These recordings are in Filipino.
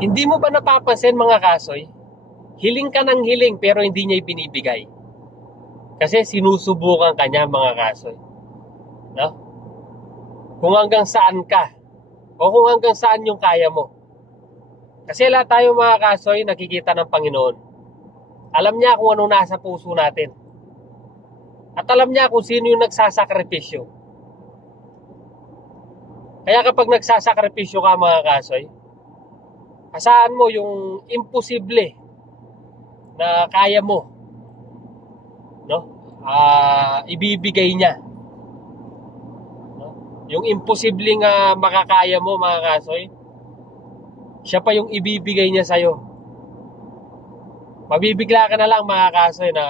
Hindi mo ba napapansin mga kasoy? Hiling ka ng hiling pero hindi niya ibinibigay. Kasi sinusubukan ka niya mga kasoy. No? Kung hanggang saan ka. O kung hanggang saan yung kaya mo. Kasi lahat tayo mga kasoy nakikita ng Panginoon. Alam niya kung ano nasa puso natin. At alam niya kung sino yung nagsasakripisyo. Kaya kapag nagsasakripisyo ka mga kasoy, asahan mo yung imposible na kaya mo, no? Ibibigay niya. No? Yung imposibleng makakaya mo mga kasoy, siya pa yung ibibigay niya sa'yo. Mabibigla ka na lang mga kasoy na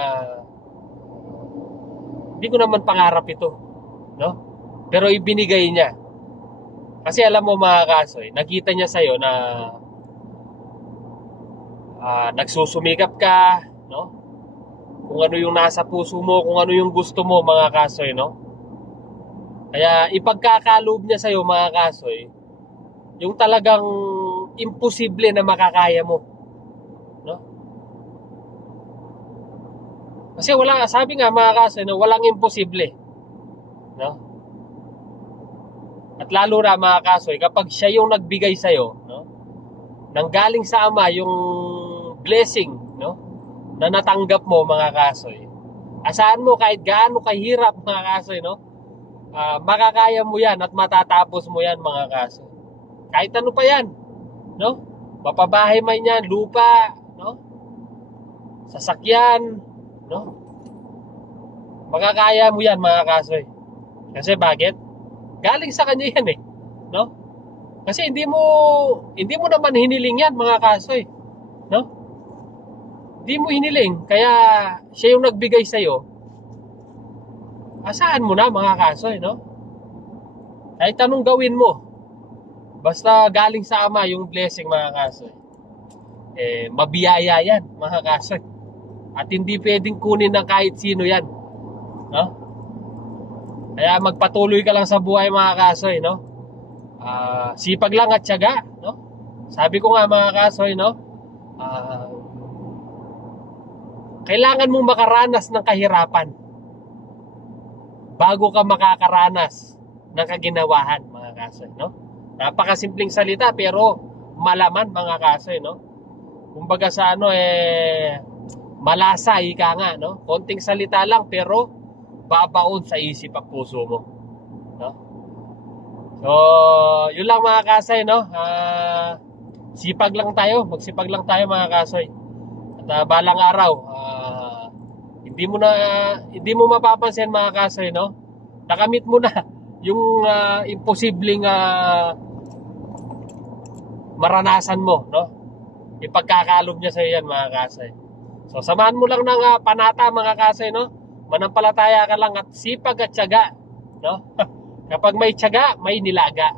hindi ko naman pangarap ito, no? Pero ibinigay niya. Kasi alam mo mga kasoy, nakita niya sa'yo na nagsusumikap ka, no? Kung ano yung nasa puso mo, kung ano yung gusto mo mga kasoy, no? Kaya ipagkakaloob niya sa'yo mga kasoy, yung talagang imposible na makakaya mo, no? Kasi wala, sabi nga mga kasoy, no, walang imposible, no? At lalo na mga kasoy, kapag siya yung nagbigay sa'yo, no? Nanggaling sa Ama yung blessing, no? Na natanggap mo mga kasoy. Asahan mo kahit gaano kahirap mga kasoy, no? Makakaya mo yan at matatapos mo yan mga kasoy. Kahit ano pa yan, no? Mapabahay man yan, lupa, no? Sasakyan, no? Makakaya mo yan mga kasoy. Kasi bakit? Galing sa kanya yan no? Kasi hindi mo naman hiniling yan mga kasoy, no? Hindi mo hiniling, kaya siya yung nagbigay sa'yo. Asahan mo na mga kasoy, no? Kahit anong gawin mo, basta galing sa Ama yung blessing mga kasoy, mabiyaya yan mga kasoy. At hindi pwedeng kunin ng kahit sino yan, no? Kaya magpatuloy ka lang sa buhay mga kasoy, no? Sipag lang at tiyaga, no? Sabi ko nga mga kasoy, no? Kailangan mong makaranas ng kahirapan bago ka makakaranas ng kaginawahan mga kasoy, no? Napakasimpleng salita pero malaman mga kasoy, no? Kumbaga sa malasa ika nga, no? Konting salita lang pero babaon sa isip at puso mo, no? So, yun lang mga kasoy, no? Sipag lang tayo, magsipag lang tayo mga kasoy. At balang araw, hindi mo mapapansin mga kasoy, no? Nakamit mo na yung imposibleng maranasan mo, no? Ipagkakalob niya sa yan mga kasoy. So, samahan mo lang ng panata mga kasoy, no? Manampalataya ka lang at sipag at tiyaga, no? Kapag may tiyaga, may nilaga.